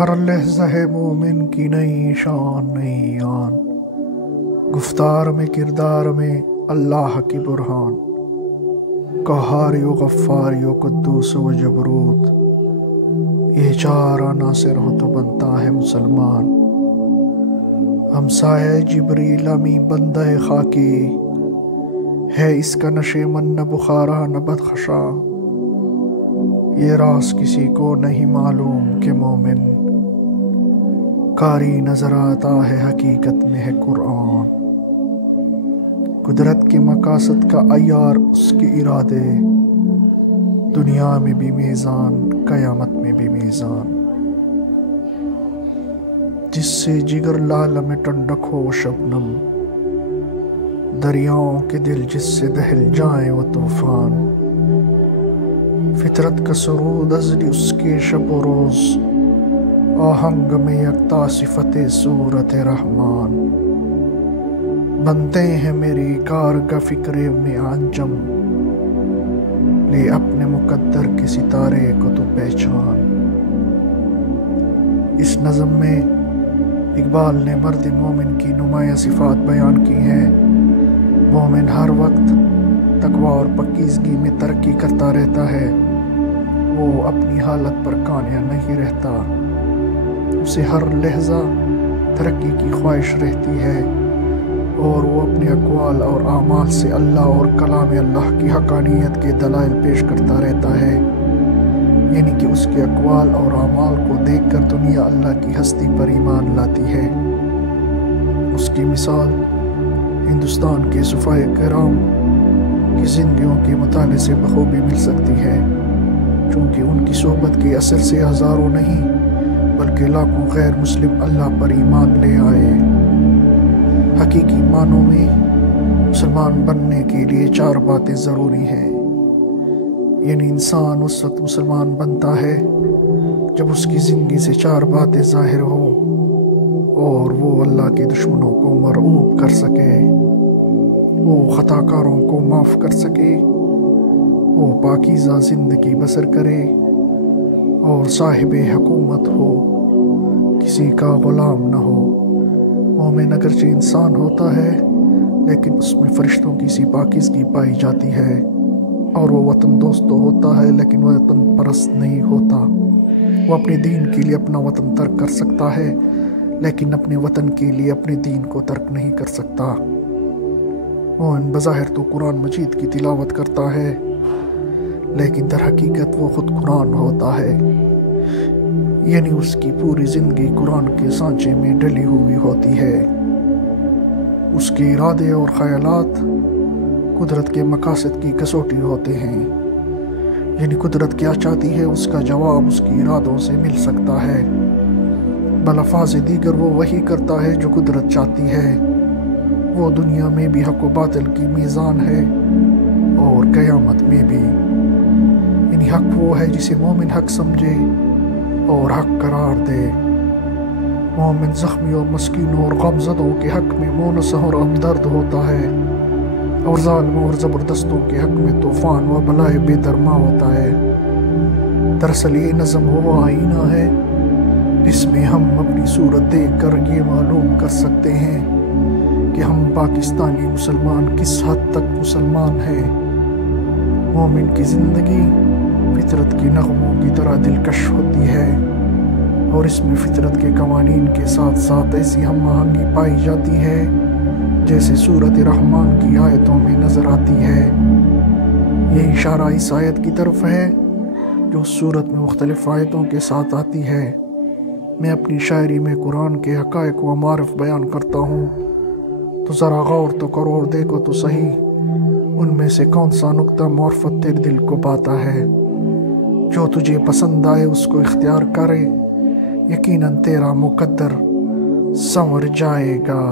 ہر لحظہ ہے مومن کی نئی شان نئی آن، گفتار میں کردار میں اللہ کی برہان، قہاری و غفاری و قدوس و جبروت، یہ چار عناصر ہو تو بنتا ہے مسلمان۔ ہمسایہ جبریل امی بندہ خاکی، ہے اس کا نشے من نہ بخارا نہ بدخشاں، یہ راز کسی کو نہیں معلوم کہ مومن قاری نظر آتا ہے حقیقت میں ہے قرآن۔ قدرت کے مقاصد کا عیار اس کے ارادے، دنیا میں بھی میزان قیامت میں بھی میزان، جس سے جگر لال میں ٹھنڈک ہو شبنم، دریاؤں کے دل جس سے دہل جائیں وہ طوفان، فطرت کا سرود ازلی اس کے شب و روز، آہنگ میں یکتا صفت صورت رحمان، بنتے ہیں میری کارگہ فکر میں انجم، لے اپنے مقدر کے ستارے کو تو پہچان۔ اس نظم میں اقبال نے مرد مومن کی نمایاں صفات بیان کی ہیں۔ مومن ہر وقت تقوی اور پاکیزگی میں ترقی کرتا رہتا ہے، وہ اپنی حالت پر قانع نہیں رہتا، اسے ہر لحظہ ترقی کی خواہش رہتی ہے، اور وہ اپنے اقوال اور اعمال سے اللہ اور کلام اللہ کی حقانیت کے دلائل پیش کرتا رہتا ہے، یعنی کہ اس کے اقوال اور اعمال کو دیکھ کر دنیا اللہ کی ہستی پر ایمان لاتی ہے۔ اس کی مثال ہندوستان کے صوفیاء کرام کی زندگیوں کے مطالعے سے بخوبی مل سکتی ہے، چونکہ ان کی صحبت کے اثر سے ہزاروں نہیں بلکہ لاکھوں غیر مسلم اللہ پر ایمان لے آئے۔ حقیقی معنوں میں مسلمان بننے کے لیے چار باتیں ضروری ہیں، یعنی انسان اس وقت مسلمان بنتا ہے جب اس کی زندگی سے چار باتیں ظاہر ہوں، اور وہ اللہ کے دشمنوں کو مرعوب کر سکے، وہ خطا کاروں کو معاف کر سکے، وہ پاکیزہ زندگی بسر کرے، اور صاحب حکومت ہو، کسی کا غلام نہ ہو۔ مومن اگرچہ انسان ہوتا ہے لیکن اس میں فرشتوں کی سی پاکیزگی پائی جاتی ہے، اور وہ وطن دوست تو ہوتا ہے لیکن وہ وطن پرست نہیں ہوتا۔ وہ اپنے دین کے لیے اپنا وطن ترک کر سکتا ہے لیکن اپنے وطن کے لیے اپنے دین کو ترک نہیں کر سکتا۔ مومن بظاہر تو قرآن مجید کی تلاوت کرتا ہے لیکن در حقیقت وہ خود قرآن ہوتا ہے، یعنی اس کی پوری زندگی قرآن کے سانچے میں ڈلی ہوئی ہوتی ہے۔ اس کے ارادے اور خیالات قدرت کے مقاصد کی کسوٹی ہوتے ہیں، یعنی قدرت کیا چاہتی ہے اس کا جواب اس کی ارادوں سے مل سکتا ہے۔ بلفاظ دیگر وہ وہی کرتا ہے جو قدرت چاہتی ہے، وہ دنیا میں بھی حق و باطل کی میزان ہے اور قیامت میں بھی، یعنی حق وہ ہے جسے مومن حق سمجھے اور حق قرار دے۔ مومن زخمی اور مسکینوں اور غمزدوں کے حق میں مونس اور ہمدرد ہوتا ہے، اور ظالموں اور زبردستوں کے حق میں طوفان و بلائے بے درما ہوتا ہے۔ دراصل یہ نظم وہ آئینہ ہے جس میں ہم اپنی صورت دیکھ کر یہ معلوم کر سکتے ہیں کہ ہم پاکستانی مسلمان کس حد تک مسلمان ہیں۔ مومن کی زندگی فطرت کے نغموں کی طرح دلکش ہوتی ہے، اور اس میں فطرت کے قوانین کے ساتھ ساتھ ایسی ہم آہنگی پائی جاتی ہے جیسے سورت رحمان کی آیتوں میں نظر آتی ہے۔ یہ اشارہ اس آیت کی طرف ہے جو سورت میں مختلف آیتوں کے ساتھ آتی ہے۔ میں اپنی شاعری میں قرآن کے حقائق و معارف بیان کرتا ہوں تو ذرا غور تو کرو اور دیکھو تو صحیح، ان میں سے کون سا نقطہ معرفت تیرے دل کو پاتا ہے۔ جو تجھے پسند آئے اس کو اختیار کرے، یقیناً تیرا مقدر سنور جائے گا۔